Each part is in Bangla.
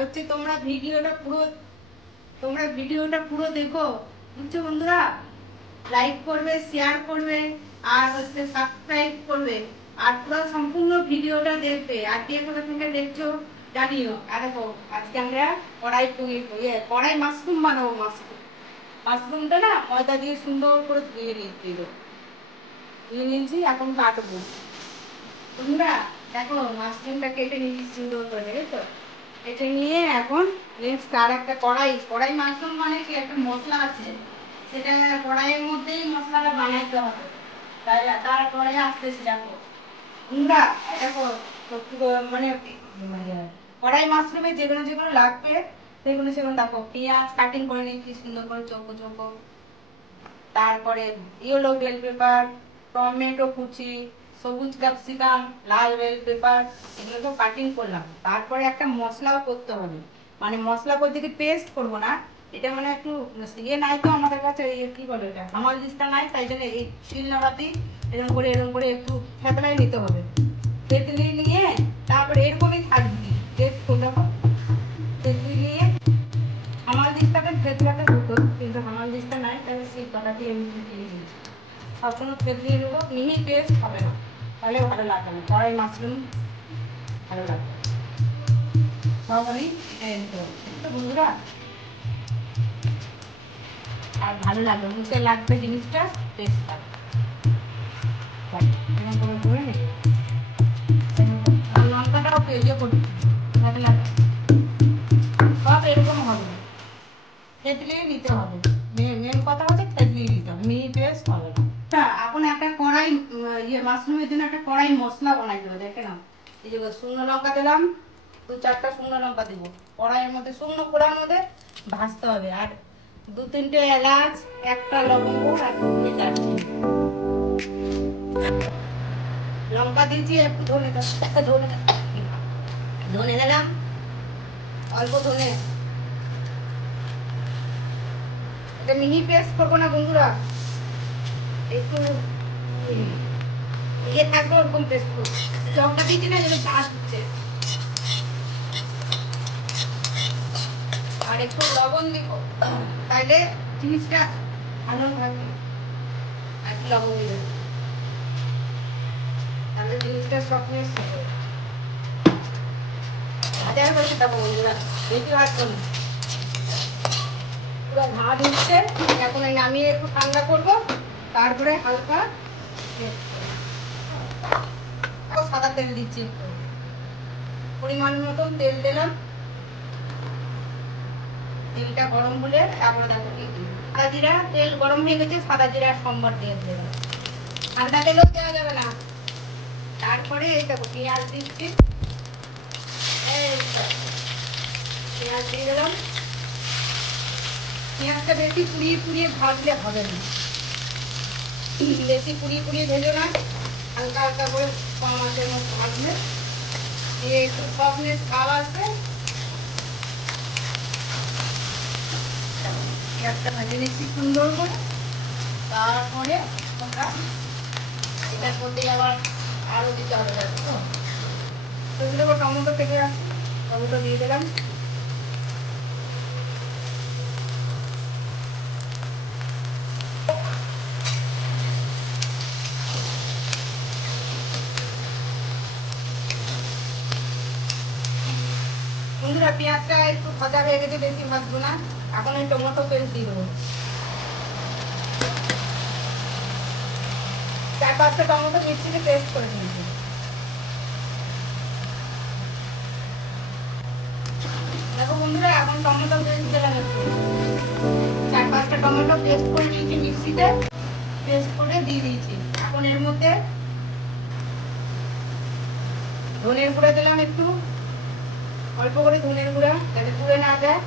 হচ্ছে তোমরা ভিডিওটা পুরো দেখো, বুঝছো বন্ধুরা? লাইক করবে, শেয়ার করবে, আর হচ্ছে সাবস্ক্রাইব করবে, আর পুরো সম্পূর্ণ ভিডিওটা দেখবে। আর কে কোথা থেকে দেখছো জানিও। আর দেখো আজকে আমরা কড়াই মাশরুম বানাবো। মাশরুমটা না ময়দা দিয়ে সুন্দর করে ধুয়ে নিয়েছি, এখন কাটবো। তোমরা দেখো মাশরুমটা কেটে নিয়েছি সুন্দর করে, দেখেছো? কেটে নিয়ে এখন নেক্সট আর একটা কড়াই মাশরুম মানে কি একটা মশলা আছে, সেটা কড়াইয়ের মধ্যেই মশলাটা বানাইতে হবে। তারপরে আসতেছি। দেখো তোমরা দেখো মানে কড়াই মাশরুমে যেগুলো যেগুলো লাগবে সেগুলো দেখো, পেঁয়াজ কাটিং করে নিয়েছি সুন্দর করে চৌকো চৌকো, তারপরে ইয়েলো বেল পেপার, টমেটো কুচি, সবুজ ক্যাপসিকাম, লাল বেল পেপার, এগুলো তো কাটিং করলাম। তারপরে একটা মশলাও করতে হবে, মানে মশলা করতে কি পেস্ট করবো না, এটা মানে একটু ইয়ে নাই তো আমাদের কাছে, কি বলে এটা, হামালদিস্তা নাই, তাই জন্য এই শিলনোড়াতেই এরকম করে একটু থেতলায় নিতে হবে। থেতলিয়ে নিয়ে তারপরে এরকমই থাকবি, দেখো থেতলি নিয়ে হামালদিস্তাটা থেতলাতে হতো, কিন্তু হামালদিস্তা নাই, তাহলে সেই কটাটি এমনি দিয়ে দিয়েছি। সবসময় থেতলিয়ে নেবো, মিহি পেস্ট হবে না, তাহলে ভালো লাগবে না, কড়াই মাশরুম ভালো লাগবে। সব আমি এটাই নিতে হবে, বুঝছো বন্ধুরা? আর ভালো লাগবে, মুখে লাগবে জিনিসটা, টেস্ট লাগবে। এরকম করে নিই। আর লঙ্কাটাও ইয়ে করবি, ভালো লাগবে। সব এরকম হবে, থেতলিয়ে নিতে হবে। মেন কথা হচ্ছে থেতলিয়ে নিতে হবে, মিহি পেস্ট হবে না। এখন একটা কড়াই মাশরুমের জন্য একটা কড়াই মশলা বানাই দেবো, দেখে নাও। এই যে শুকনো লঙ্কা দিলাম, 2-4টা শুকনো লঙ্কা দিব কড়াইয়ের মধ্যে, শুকনো পোড়ার মধ্যে ভাজতে হবে। আর 2-3টে এলাচ, একটা লবঙ্গ, আর 2টে দারচিনি, লঙ্কা দিয়েছি, একটু ধনে দিলাম, অল্প ধনে। এটা মিহি পেস্ট করবো না বন্ধুরা, একটু ইয়ে থাকবে ওরকম পেস্ট করবো। লঙ্কা দিয়েছি না, যেন চাষ হচ্ছে। আর একটু লবণ দিব, তাইলে জিনিসটা ভালো থাকবে। আর কি লবণ দিবেন, তাহলে জিনিসটা সফটনেস হবে। হাজার করে সেটা বন্ধুরা, বেশি ভাজবো না, পুরো ভাত উঠছে। এখন নামিয়ে একটু ঠান্ডা করবো, তারপরে হালকা সাদা তেল দিচ্ছি, পরিমাণ মতন তেল দিলাম। তেলটা গরম হলে তারপরে দেখো সাদা জিরা, তেল গরম হয়ে গেছে, সাদা জিরা সম্বার দিয়ে দেবো, ঠান্ডা তেলও দেওয়া যাবে না। তারপরে এই দেখো পেঁয়াজ দিচ্ছি, পেঁয়াজ দিয়ে দিলাম। পেঁয়াজটা বেশি পুড়িয়ে ভাজলে হবে না, বেশি পুড়িয়ে ভেজো না, হালকা হালকা করে কম আঁচের মতো ভাজলে একটু সফটনেস ভাব আসবে। পেঁয়াজটা ভেজে নিচ্ছি সুন্দর করে। তারপরে আমরা এটার মধ্যে আবার আরও দিতে হবে, তো টমেটো কেটে রাখছি, টমেটো দিয়ে দিলাম। বন্ধুরা পেঁয়াজটা একটু ভাজা হয়ে গেছে, বেশি ভাজবো না। এখন এই টমেটো পেস্ট দিয়ে দেবো, 4-5টা টমেটো মিক্সিতে পেস্ট করে দিয়েছি। দেখো বন্ধুরা, এখন টমেটো পেস্ট দিলাম, একটু 4-5টা টমেটো পেস্ট করে দিয়েছি, মিক্সিতে পেস্ট করে দিয়ে দিয়েছি। এখন এর মধ্যে ধনের গুঁড়া দিলাম, একটু অল্প করে ধনের গুঁড়া, যাতে পুড়ে না যায়,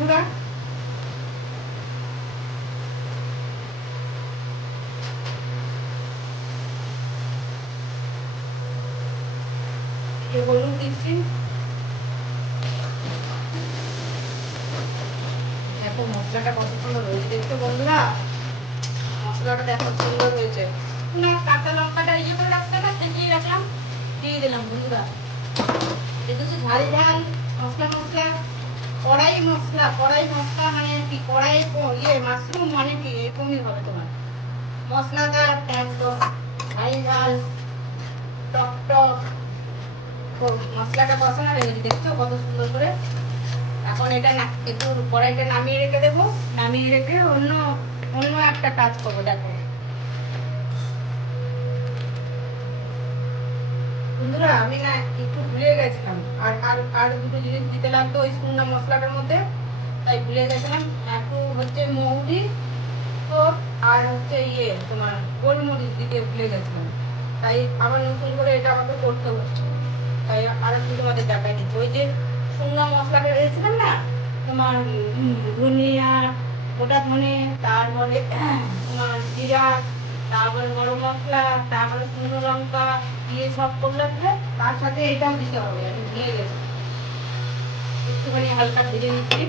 গুঁড়া, হলুদ দিচ্ছি। দেখো মশলাটা কত সুন্দর হয়েছে, দেখছো বন্ধুরা? মশলাটা দেখো সুন্দর হয়েছে না, কাঁচা লঙ্কাটা ইয়ে করে রাখতে না, থেকিয়ে রাখলাম, দিয়ে দিলাম বন্ধুরা। দেখেছো ঝাল ঝাল মশলা মশলা কড়াই মশলা মানে কি কড়াই মাশরুম মানে কি এরকমই হবে তোমার মশলাদার একদম ঝাল ঝাল টক টক। মশলাটা কষানো হয়ে গেছে, দেখছো কত সুন্দর করে। এখন এটা একটু কড়াইটা নামিয়ে রেখে দেবো, নামিয়ে রেখে অন্য একটা কাজ করবো। দেখো বন্ধুরা, আমি না একটু ভুলে গেছিলাম, আর দুটো জিনিস দিতে লাগতো ওই শুকনো মশলাটার মধ্যে, তাই ভুলে গেছিলাম। একটু হচ্ছে মৌরি তো আর হচ্ছে তোমার গোলমরিচ দিতে ভুলে গেছিলাম, তাই আবার নতুন করে এটা আমাকে করতে হচ্ছে। তাই আর একটু তোমাদের দেখাই দিচ্ছি। ওই যে শুকনো মশলাটা দিয়েছিলাম না তোমার, ধনিয়া, গোটা ধনে, তারপরে তোমার জিরা, তারপরে গরম মশলা, তারপরে শুকনো লঙ্কা দিয়ে সব করলাম, তার সাথে এটাও দিতে হবে। আমি ভুলে গেছি, একটুখানি হালকা ভেজে নিচ্ছি।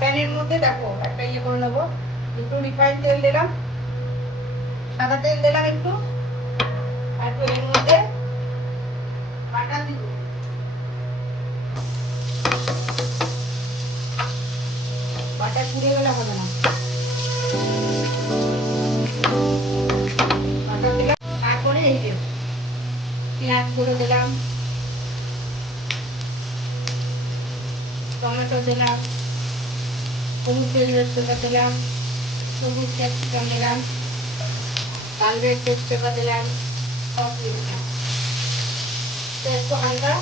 প্যানের মধ্যে দেখো একটা করে নেবো, একটু রিফাইন তেল দিলাম, সাদা তেল দিলাম একটু, আর এর মধ্যে বাটা দিব। বাটা পুড়ে গেলে হবে না, বাটা দিলাম। তারপরে এই যে পেঁয়াজ করে দিলাম, টমেটো দিলাম, হলুদ তেজপাতা দিলাম, সবুজ ক্যাপসিকাম দিলাম, কালবের তেজপাতা দিলাম, সব দিয়ে দিলাম। একটু হালকা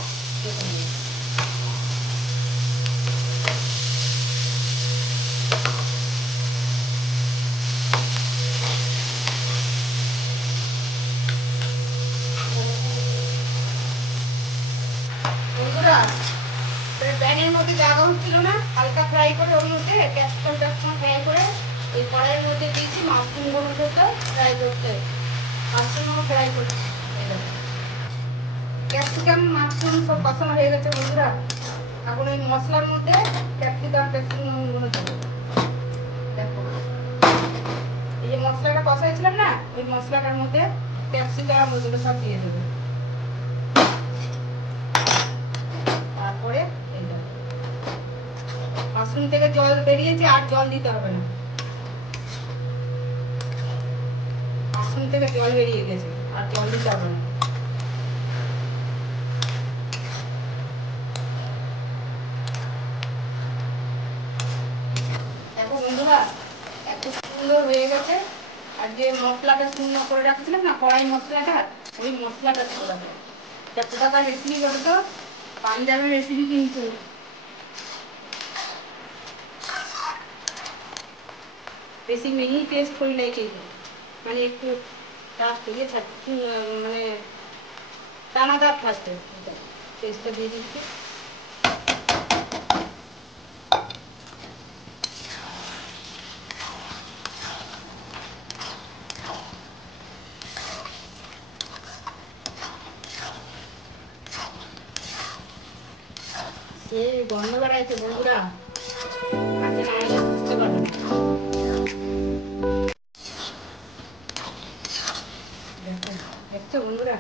প্যানের মধ্যে জায়গা হচ্ছিল না, হালকা ফ্রাই করে ওর মধ্যে ক্যাপসিকাম ফ্রাই করে এই কড়াইয়ের মধ্যে দিয়েছি মাশরুম গুলো ফ্রাই করতে। মাশরুম ফ্রাই করতে ক্যাপসিকাম মাশরুম সব কষানো হয়ে গেছে বন্ধুরা। এখন ওই মশলার মধ্যে ক্যাপসিকাম গুলো দেবো। দেখো এই যে মশলাটা কষাইছিলাম না, ওই মশলাটার মধ্যে ক্যাপসিকাম ওগুলো সব দিয়ে দেবো। তারপরে মাশরুম থেকে জল বেরিয়েছে, আর জল দিতে হবে না। মাশরুম থেকে জল বেরিয়ে গেছে, আর জল দিতে হবে না। দেখো বন্ধুরা, এত সুন্দর হয়ে গেছে। আর যে মশলাটা শুকনো করে রাখছিলাম না, কড়াই মশলাটা, ওই মশলাটা দিয়ে দেবো। কত টাকার রেসিপি বলো তো? পাঞ্জাবের রেসিপি কিন্তু। বেশি মিহি টেস্ট করি নাই কিন্তু, মানে একটু মানে দানাদার থাকতে টেস্টটা দিয়ে দিচ্ছি। সে গন্ধ বেড়াইছে বন্ধুরা, আজকে না এলে বুঝতে পারবে না। দেখছো বন্ধুরা,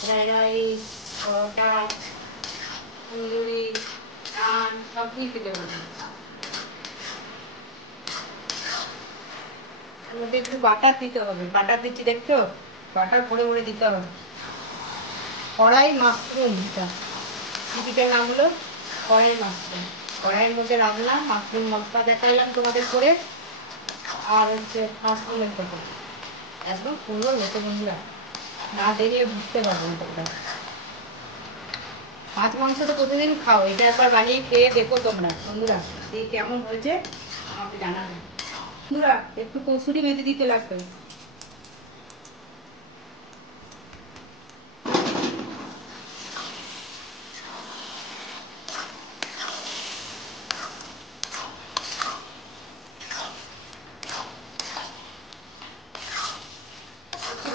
ফ্রাইড রাইস, পরোটা, তন্দুরি, নান সব দিয়ে খেতে পারবে। মধ্যে একটু বাটার দিতে হবে, বাটার দিচ্ছি দেখছো, বাটার ভরে ভরে দিতে হবে। কড়াই মাশরুম, রেসিপিটার নাম হলো কড়াই মাশরুম। কড়াইয়ের মধ্যে রাখলাম মাশরুম, মশলা দেখালাম তোমাদের করে, আর হচ্ছে মাশরুমের কথা একদম সুন্দর হতো বন্ধুরা, না দেখলে বুঝতে পারবো না। মাছ মাংস তো প্রতিদিন খাও, এটা একবার বানিয়ে খেয়ে দেখো তোমরা বন্ধুরা, দিয়ে কেমন হয়েছে আমাকে জানাবে বন্ধুরা। একটু কসুরি মেথি দিতে লাগবে।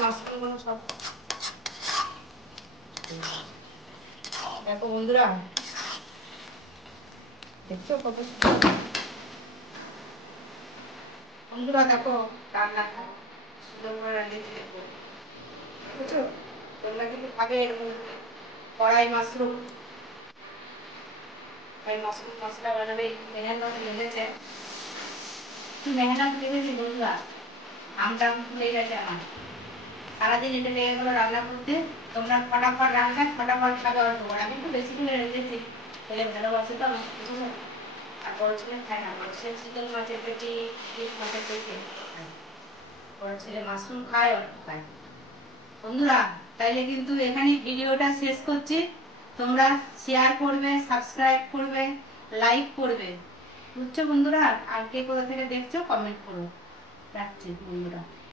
মাশরুমগুলো সব দেখো বন্ধুরা, দেখছো কত সুন্দর। বন্ধুরা দেখো রান্না সুন্দর করে রান্নিয়েছি দেখো, বুঝছো? তোমরা কিন্তু খাবে এরকম কড়াই মাশরুম, এই মাশরুম মশলা বানাবে, মেহনত লেগেছে, মেহনত লেগেছে বন্ধুরা, আমটা হয়ে গেছে আমার, সারাদিন এটা লেগে গেলো রান্না করতে। তোমরা ফটাফট রান্না ফটাফট খাবে অল্প করে, আমি একটু বেশি করে রেখেছি, ছেলে ভালোবাসে তো আমার, বুঝলো? আর বড় ছেলে খায় না, বড় ছেলে চিকেন মাছের পেটি, ফিশ মাছের পেটি খায়, বড় ছেলে মাশরুম খায় অল্প খায়। বন্ধুরা তাইলে কিন্তু এখানেই ভিডিওটা শেষ করছি, তোমরা শেয়ার করবে, সাবস্ক্রাইব করবে, লাইক করবে, বুঝছো বন্ধুরা? আর কে কোথা থেকে দেখছো কমেন্ট করো। রাখছি বন্ধুরা।